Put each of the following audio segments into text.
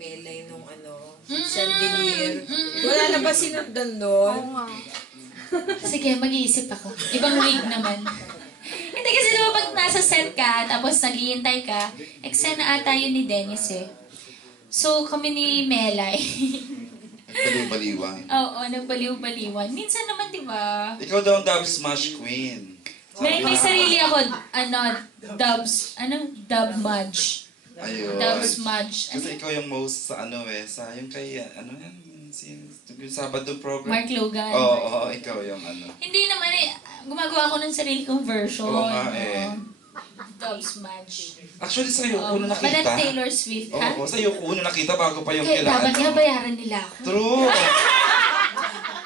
Melay nung chandelier. Wala na ba sinundan doon? Oo nga. Sige, mag-iisip ako. Ibang wig naman. Hindi kasi diba pag nasa set ka, tapos naghihintay ka, eksena ata yun ni Dennis eh. So, kami ni Melay. Baliw-baliwan. Oo, nagbaliw-baliwan. Minsan naman, di ba? Ikaw daw ang dub smash queen. May sarili ako, dub mudge. Ayun. Dub smudge. Kasi ikaw yung most sa sa yung kay, yung Sabado program. Mark Logan. Oo, ikaw yung Hindi naman eh, gumagawa ako ng sarili kong version. Oo nga eh. Dub smudge. Actually, sa'yo ko una nakita. But Taylor Swift, ha? Oo, sa'yo ko una nakita bago pa yung Kaya dapat nga bayaran nila ako. True!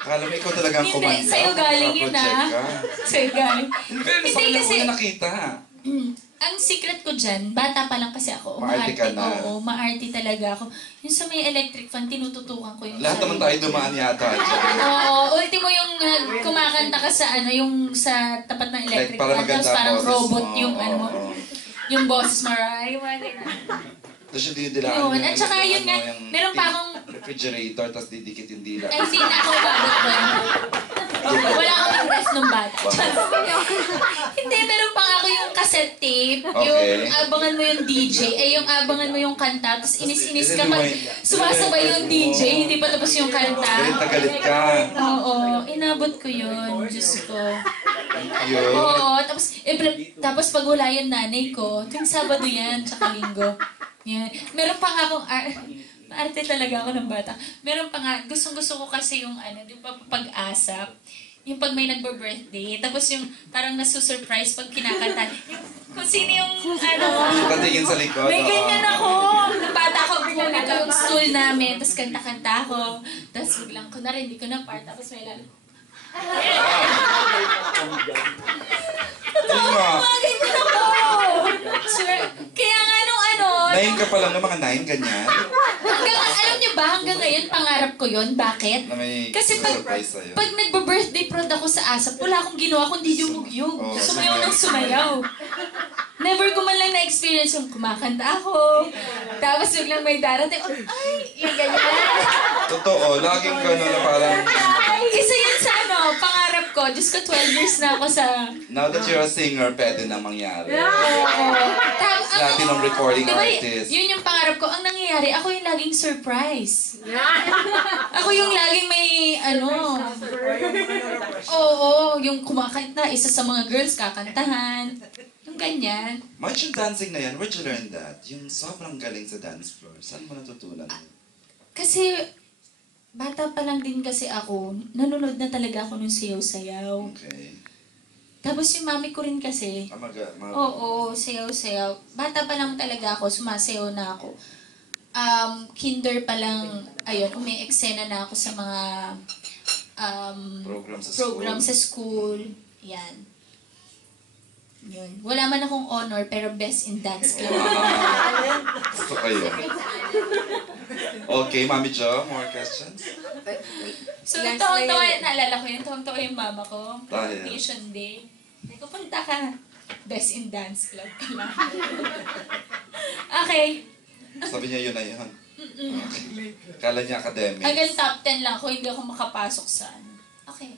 Akala mo ikaw talaga ang kumanda. Hindi, sa'yo galing yun Sa'yo galing. Pero sa kanya ko una nakita. Ang secret ko dyan, bata pa lang kasi ako. Maarte ka na. Oo, maarte talaga ako. Yung sa may electric fan, tinututukan ko yung Lahat naman tayo dumaan yata. Oo, ultimo yung kumakanta ka sa yung sa tapat ng electric Para fan, tapos maganda parang boses robot mo. yung yung boses mo, right? Tapos yung dinidilaan Yun, at saka yun nga, meron pa akong refrigerator, tapos didikit yung dila. ay, hindi na ako babot doon. Wala akong rest nung bata. Hindi, meron pa nga ako yung cassette tape, yung abangan mo yung DJ, yung abangan mo yung kanta, tapos inis-inis ka pag sumasabay yung DJ, hindi pa tapos yung kanta. Galit na galit ka. Oo, inabot ko yun, Diyos ko. Yun. Oo, tapos pag wala yung nanay ko, tuwing Sabado yan, tsaka Linggo. Yan. Meron pa nga akong arte talaga ako ng bata. Meron pa nga, gustong-gusto ko kasi yung di ba, pag-asap. Yung pag may nagbo-birthday, tapos yung parang nasusurprise pag kinakanta. Kung sino yung Patingin sa likod. may ganyan ako. Bata ako, kukunin ko yung stool namin, tapos kanta-kanta ako. Tapos biglang ko hindi ko na part, tapos may lalo. Mga ganyan ako! Sure. Kaya nga nung 9 ka pa lang ng mga 9, ganyan. alam niyo ba, hanggang ngayon, pangarap ko yun. Bakit? Na may Kasi surprise sa'yo. pag nagbo-birthday prod ako sa ASAP, wala akong ginawa kundi yumugyug. Sumayaw ng sumayaw. Never ko man lang na-experience yung kumakanta ako. Tapos biglang may darating, ay, yung ganyan. Totoo, laging gano'n na parang... Isa yun sa pangarap ko. Diyos ko, 12 years na ako sa... Now that you're a singer, pwede na mangyari. Platinum recording artist. Yun yung pangarap ko. Ang nangyayari, ako yung laging surprise. Ako yung laging may, Oo, yung kumakanta, isa sa mga girls kakantahan. Yung ganyan. Marching dancing na yan, where'd you learn that? Yung sobrang galing sa dance floor. Saan mo natutunan? Kasi, bata pa lang din kasi ako, nanonood na talaga ako ng sayaw-sayaw. Okay. Tapos yung mami ko rin kasi, oo, sayaw-sayaw. Bata pa lang talaga ako, sumasayaw na ako. Kinder pa lang, ayun, umi-eksena na ako sa mga program sa school. Yan. Yun. Wala man akong honor, pero best in dance club. Gusto kayo. Okay, Mami Jo, more questions? So, tawang-tawa, naalala ko yun, tawang-tawa yung mama ko. Dahil? Graduation day. Punta ka. Best in dance club pala. Okay. Sabi niya yun na yun. Okay. Kala niya academic. Hanggang top 10 lang ako, hindi ako makapasok sa Okay.